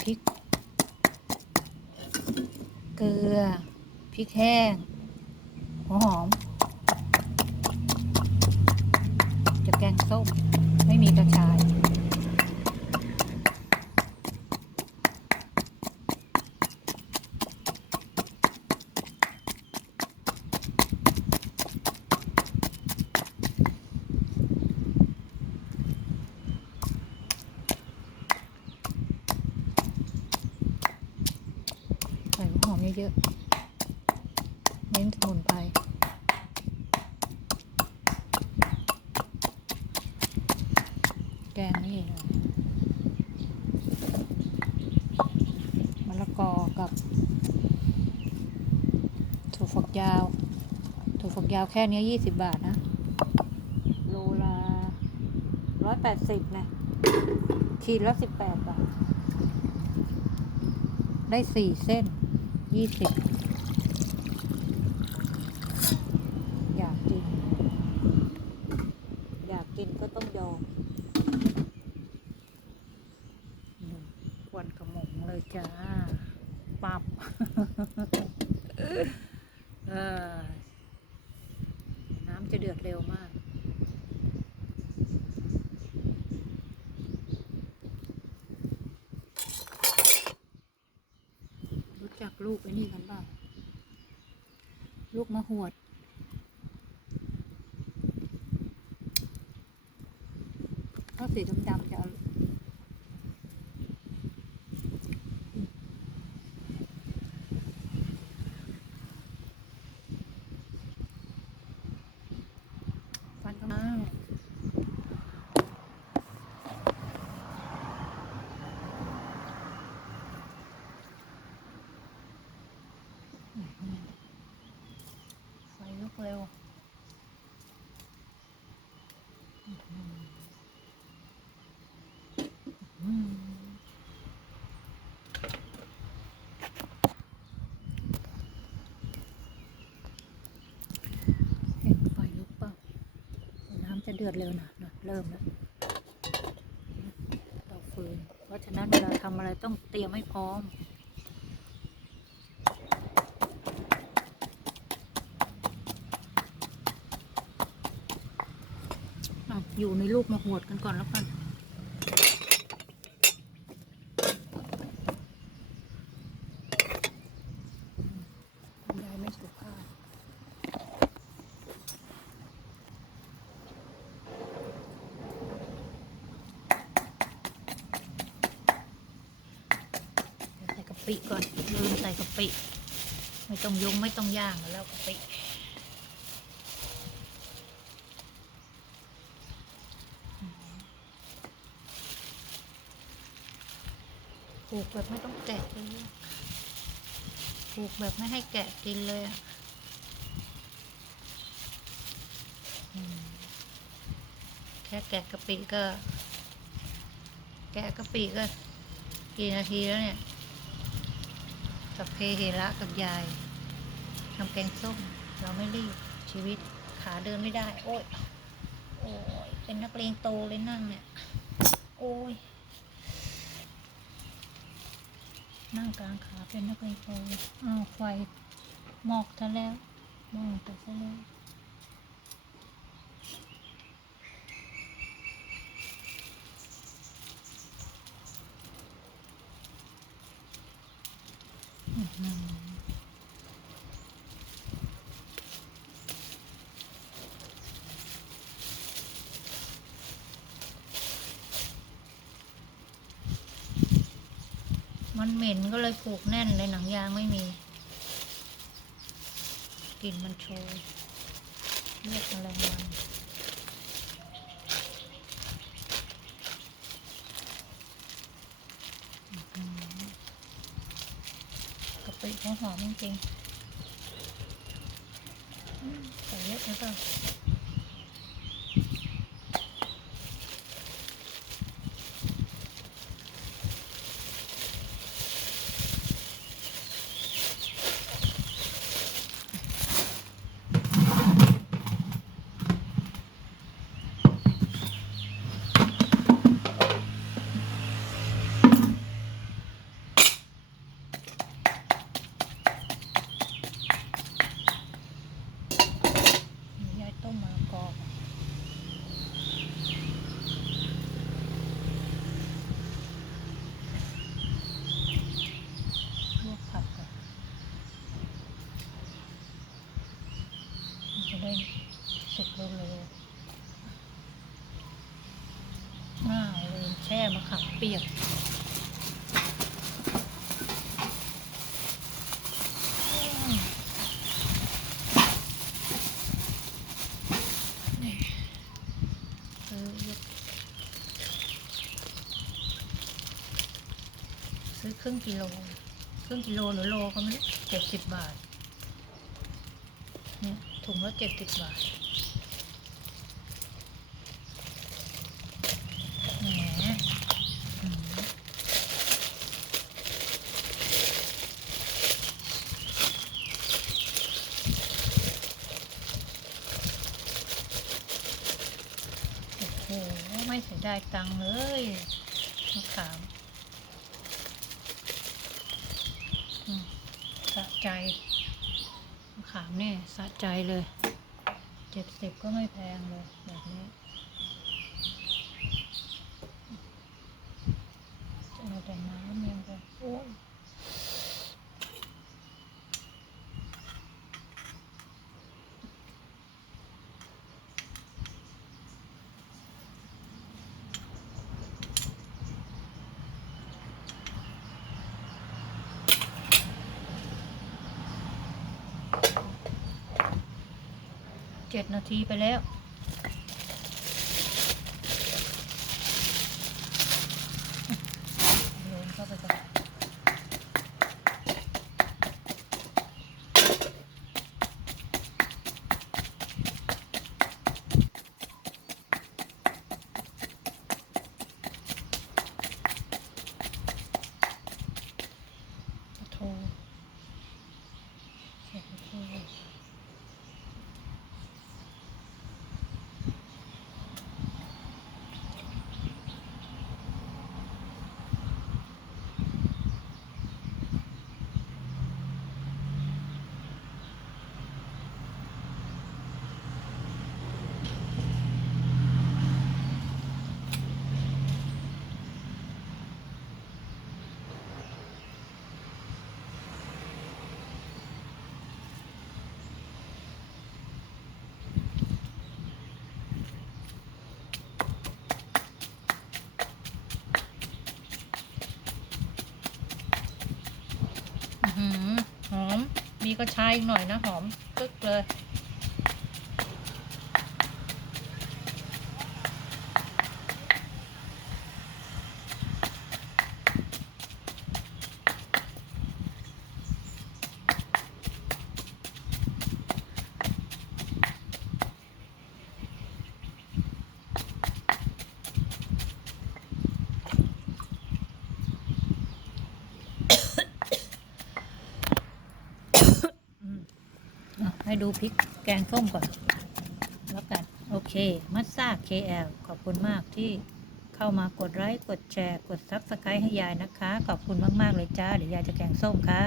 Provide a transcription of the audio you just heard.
พริก เกลือ พริกแห้ง หัวหอม จะแกงส้ม ไม่มีกระชาย ใส่หัวหอมเยอะๆ เน้นสมุนไพร แก งนี่เลยมะละกอกับถั่วฝักยาวถั่วฝักยาวแค่เนี้ยี่สิบบาทนะโลละร้อยแปดสิบนะขีดละสิบแปดบาท ได้สี่เส้นยี่สิบอยากกิน อยากกินก็ต้องยอมหนุ่มควันกระหม่อมเลยจ้า ปับ เออน้ำจะเดือดเร็วมาก รู้จัก ลูกไอ้นี่กันบ้างลูกมะหวด ถ้าสีดำๆจะเอาฟันก็มา ไฟลุกเร็วเห็นไฟลุกเปล่าน้ำจะเดือดเร็วนะนะเริ่มแล้วเตาฟืน เพราะฉะนั้นเวลาทำอะไรต้องเตรียมให้พร้อม อยู่ในลูกมาหวดกันก่อนแล้วกันไม่สุภาพใส่กะปิก่อนลืมใส่กะปิ ไม่ต้องยงไม่ต้องย่างแล้วกะปิ ปลูกแบบไม่ต้องแกะเลยปลูกแบบไม่ให้แกะกินเลยอะแค่แกะกะปิก็ แกะกะปิก็กี่นาทีแล้วเนี่ย กับเพเฮระกับยายทำแกงส้ม เราไม่รีบชีวิตขาเดินไม่ได้ โอ้ย โอ้ย เป็นนักเลงโตเลยนั่งเนี่ย โอ้ย นั่งกลางขาเป็นนักเรียนโตอ้าวไฟหมอกทะแล้วหมอกไปซะแล้วอื้อ มันเหม็นก็เลยผูกแน่นเลยหนังยางไม่มีกลิ่นมันโชยเลือดแมลงวันกะปิเขาหอมจริงๆใส่เยอะไปเปล่า เลยสิบโลโลน่าเลยแช่มะขามเปียกอืมนี่ซื้อครึ่งกิโล ครึ่งกิโลหรือโลก็ไม่รู้เจ็ดสิบบาท ถุงละเจ็ดสิบบาทแหมโอ้โห ไม่เสียดายตังเลยมะขามสะใจ ขามเนี่ยสะใจเลยเจ็ดสิบก็ไม่แพงเลยแบบนี้จะเอาแต่น้ำยังไปโอ้ย เจ็ดนาทีไปแล้ว โยนเข้าไปก่อนโทรเสร็จโทร อื้อหือหอม มีกระชายอีกหน่อยนะหอมกึกเลย ให้ดูพริกแกงส้มก่อน แล้วกัน โอเค มัสซา KL ขอบคุณมากที่เข้ามากดไลค์ กดแชร์ กดซับสไครต์ให้ยายนะคะ ขอบคุณมาก ๆ เลยจ้า เดี๋ยวยายจะแกงส้มค่ะ